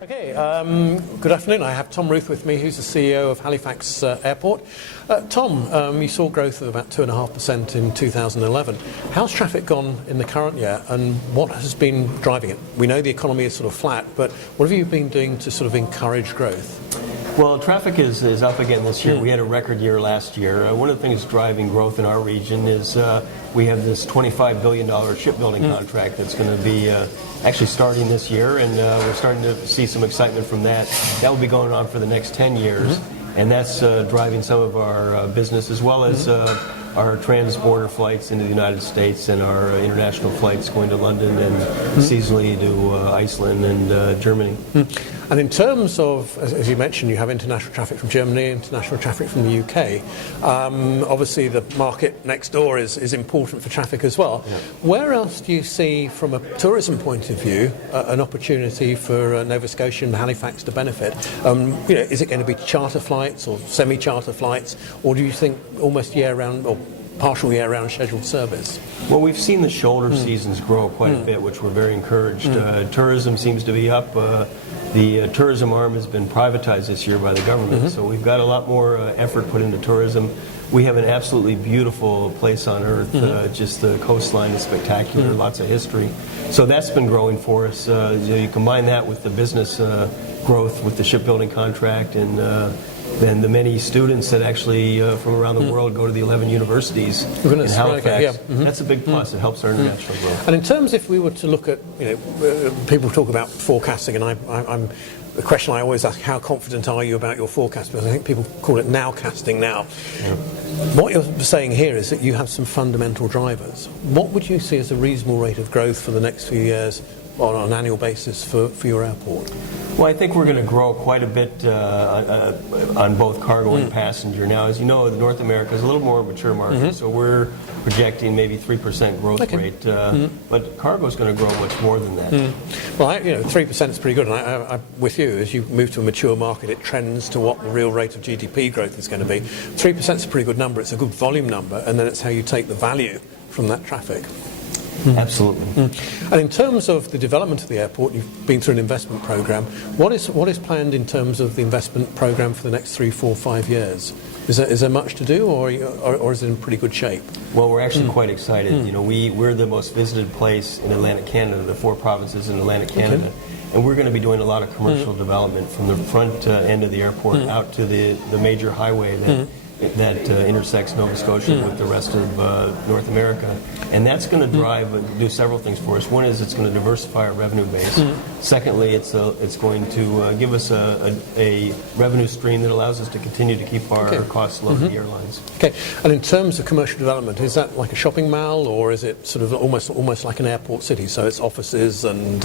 Okay, good afternoon. I have Tom Ruth with me, who's the CEO of Halifax Airport. Tom, you saw growth of about 2.5% in 2011. How's traffic gone in the current year, and what has been driving it? We know the economy is sort of flat, but what have you been doing to sort of encourage growth? Well, traffic is up again this year. We had a record year last year. One of the things driving growth in our region is we have this $25 billion shipbuilding contract that's going to be actually starting this year, and we're starting to see some excitement from that. That will be going on for the next 10 years, and that's driving some of our business, as well as our trans-border flights into the United States and our international flights going to London and seasonally to Iceland and Germany. And in terms of, as you mentioned, you have international traffic from Germany, international traffic from the UK. Obviously, the market next door is important for traffic as well. Yeah. Where else do you see, from a tourism point of view, an opportunity for Nova Scotia and Halifax to benefit? Is it going to be charter flights or semi-charter flights, or do you think almost year-round or partial year-round scheduled service? Well, we've seen the shoulder seasons grow quite a bit, which we're very encouraged. Tourism seems to be up. The tourism arm has been privatized this year by the government, so we've got a lot more effort put into tourism. We have an absolutely beautiful place on earth. Just the coastline is spectacular, lots of history. So that's been growing for us. You combine that with the business growth with the shipbuilding contract, and then the many students that actually from around the world go to the 11 universities in Halifax. That's a big plus. It helps our international growth. And in terms, if we were to look at, people talk about forecasting, and I'm the question I always ask, how confident are you about your forecast? Because I think people call it nowcasting now. What you're saying here is that you have some fundamental drivers. What would you see as a reasonable rate of growth for the next few years on an annual basis for your airport? Well, I think we're going to grow quite a bit on both cargo and passenger. Now, as you know, North America is a little more mature market, so we're projecting maybe 3% growth rate, but cargo is going to grow much more than that. Well, 3% is pretty good, and I'm with you. As you move to a mature market, it trends to what the real rate of GDP growth is going to be. 3% is a pretty good number. It's a good volume number, and then it's how you take the value from that traffic. Absolutely. And in terms of the development of the airport, you've been through an investment program. What is planned in terms of the investment program for the next 3, 4, 5 years? Is there much to do, or is it in pretty good shape? Well, we're actually quite excited. We're the most visited place in Atlantic Canada, the 4 provinces in Atlantic Canada. And we're going to be doing a lot of commercial development from the front end of the airport out to the major highway that intersects Nova Scotia with the rest of North America. And that's going to do several things for us. One is it's going to diversify our revenue base. Secondly, it's going to give us a revenue stream that allows us to continue to keep our costs low to the airlines. Okay. And in terms of commercial development, is that like a shopping mall, or is it sort of almost like an airport city? So it's offices and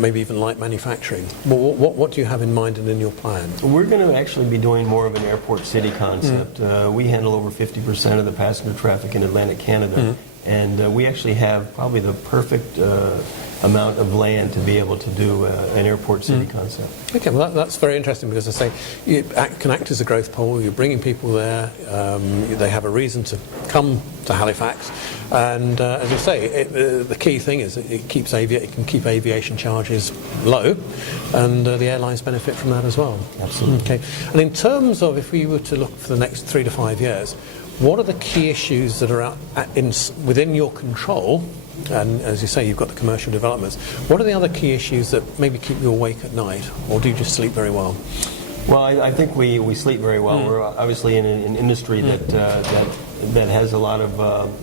maybe even light manufacturing. What do you have in mind and in your plan? We're going to actually be doing more of an airport city concept. We handle over 50% of the passenger traffic in Atlantic Canada, and we actually have probably the perfect amount of land to be able to do an airport city concept. Okay, well that's very interesting, because I say you can act as a growth pole. You're bringing people there. They have a reason to come to Halifax, and as you say, the key thing is that it can keep aviation charges low, and the airlines benefit from that as well. Absolutely. Okay, and in terms of, if we were to look for the next 3 to 5 years, what are the key issues that are within your control? And as you say, you've got the commercial developments. What are the other key issues that maybe keep you awake at night, or do you just sleep very well? Well, I think we sleep very well. We're obviously in an industry that has a lot of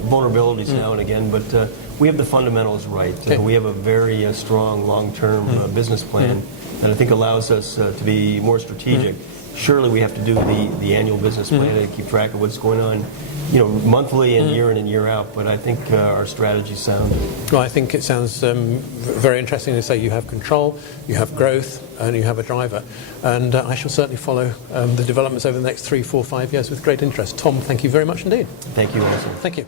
vulnerabilities now and again, but we have the fundamentals right. We have a very strong long-term business plan that I think allows us to be more strategic. Surely we have to do the annual business plan to keep track of what's going on, monthly and year in and year out, but I think our strategy's sound. Well, I think it sounds very interesting to say you have control, you have growth, and you have a driver. And I shall certainly follow the developments over the next 3, 4, 5 years with great interest. Tom, thank you very much indeed. Thank you, Alison. Thank you.